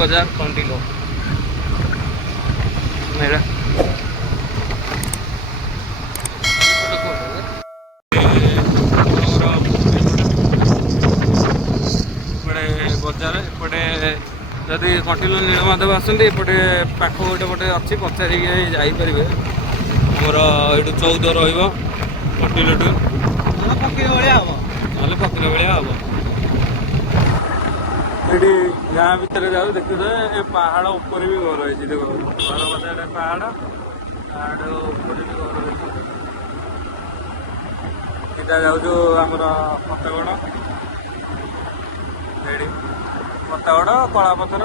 बाजार कंटिलो मेरा बजार एपटे जदि कंटिलो नीलमाधव आसते एपटे पाख गोटे पटे अच्छी पचारि जापर आमर ये 14 रटिलो टू पकड़ भाया हम ना पकड़ भाया हम ये गाँ भितर जाऊ देखिए पहाड़ ऊपर भी घर है देख घर बजारे पहाड़ पहाड़ ऊपर भी घर है जाऊ आमर फतेगड़ फतेगड़ कलापथर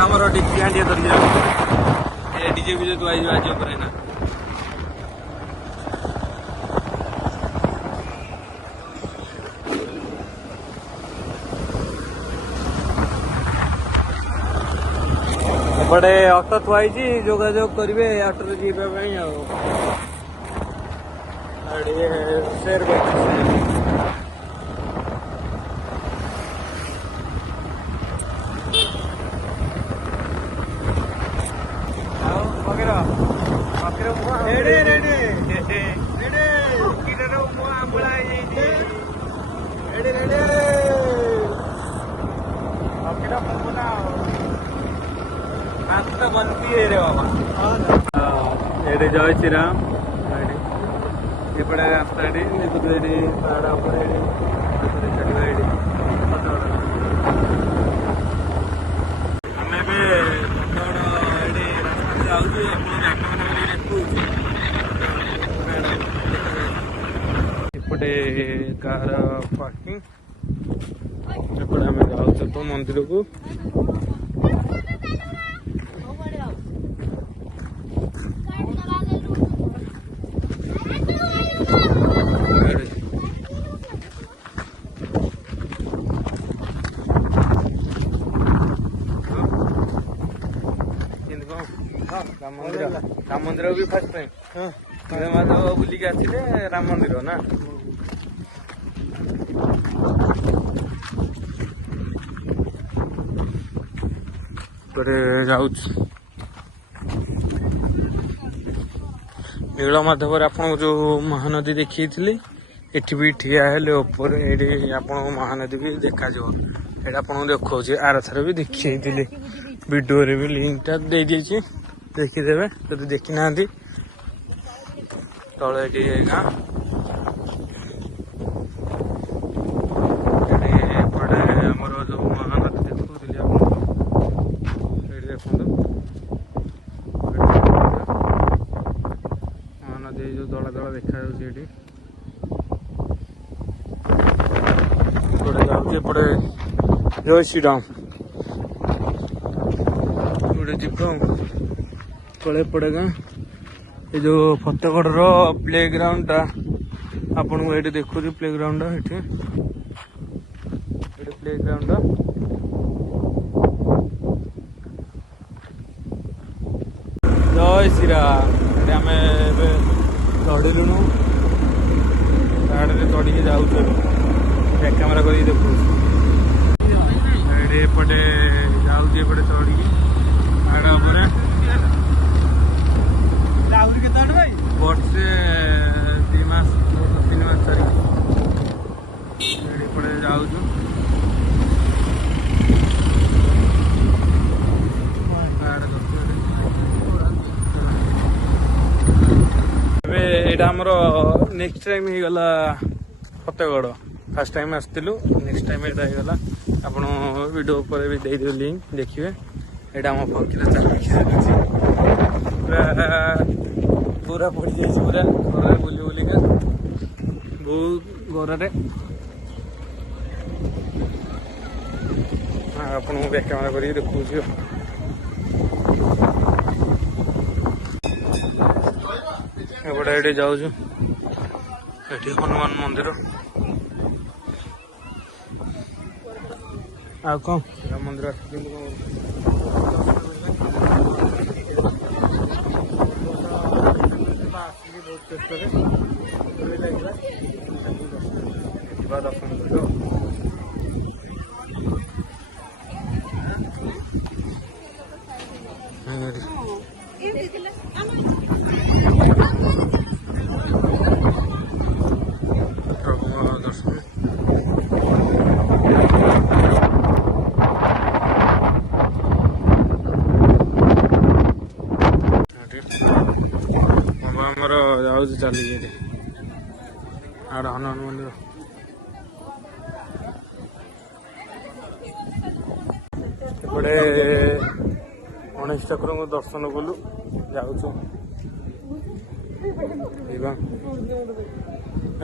आमर डिग्री हांडिया धरी डीजे बीजे तो आई आज ऊपर ना बड़े ऑटो थुआई जोगाजोग करेंगे ऑटो जावाई शेयर बनती है रे बाबा ये जय श्री राम एपटे रास्ता ये पहाड़ आम एपटे कार पार्किंग एपटे आम जाऊँ तो मंदिर को राम मंदिर भी फर्स्ट टाइम नीलमाधव बुलिक आसिले राम मंदिर ना नीलमाधव आपन जो महानदी देखी एठी भी ठिया हेले ऊपर एडी आपन महानदी भी देखा जो एटा आपन देखो आर थर भी देखी वीडियो रे भी लिंक टा दे दीजिए देखीदेवे जब देखी ना तले गाँ आमर जो महानदी देखुली देखो महानदी जो दला दला देखा जापटे जय श्री राम गोटे जीव तले पड़ेगा ये जो फतेगढ़ प्ले ग्राउंड टा आपन को ये देखो प्ले ग्राउंड प्ले ग्राउंड जय श्री राम आम चढ़िलुनु पहाड़ चढ़ी जाऊ कैमेरा कर देखो एपटे जाऊे चढ़ी पहाड़ पर वर्षे 2 मास 3 मास पड़े जाऊ आमर नेक्स्ट टाइम हो गला फतेगढ़ फर्स्ट टाइम आसलु नेक्स्ट टाइम यहाँ होगा आपड़ वीडियो पर भी देदेव लिंक देखिए यहाँ आम फकीर पूरा पड़ जाए पूरा घर बुली बुलिका बहुत घर आपको बैक कैमेरा कर देखा ଏପଟେ ଏଠି ଯାଉଛୁ, ଏଠି ହନୁମାନ ମନ୍ଦିର। ଆଉ କଣ ରାମ ମନ୍ଦିର ଆସିଛନ୍ତି କଣ ଆସିକି ବହୁତ ଚେଷ୍ଟାରେ ଯିବା ଦର୍ଶନ କରିବ। ପ୍ରଭୁଙ୍କ ଦର୍ଶନ ଆମର ଯାଉଛି ଚାଲିକି ଏଠି ଆଡେ ହନୁମାନ ମନ୍ଦିର। ଏପଟେ 19 ଠାକୁରଙ୍କୁ ଦର୍ଶନ କଲୁ, ଯାଉଛୁ ଯିବା।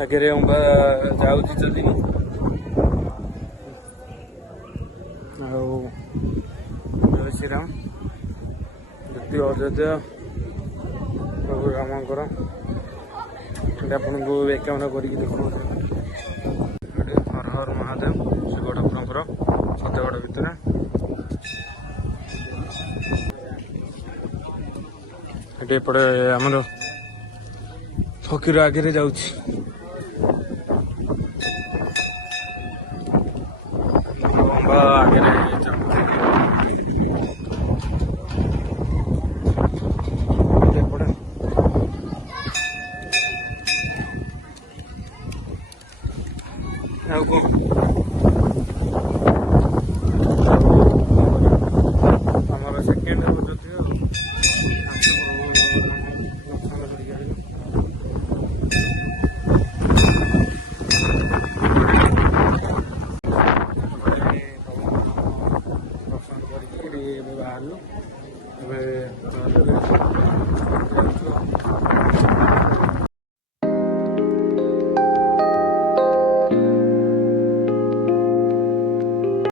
ଆଗରେ ଅମ୍ବା ଯାଉଛି ଚାଲିକି, ଆଉ ଜୟ ଶ୍ରୀରାମ। ଦ୍ୱିତୀୟ ଅଯୋଧ୍ୟା ପ୍ରଭୁ ରାମଙ୍କର ଏଠି ଆପଣଙ୍କୁ ଏକାବନ କରିକି ଦେଖାଉଛି। ଏଠି ହର ହର ମହାଦେବ ଶିବ ଠାକୁରଙ୍କର ସତ୍ୟଗଡ଼ ଭିତରେ। ଏଠି ଏପଟେ ଆମର ଫକୀର ଆଗରେ ଯାଉଛି। ଅମ୍ବା ଆଗରେ ଯାଉଛି। ଏପଟେ ଆଉ କଣ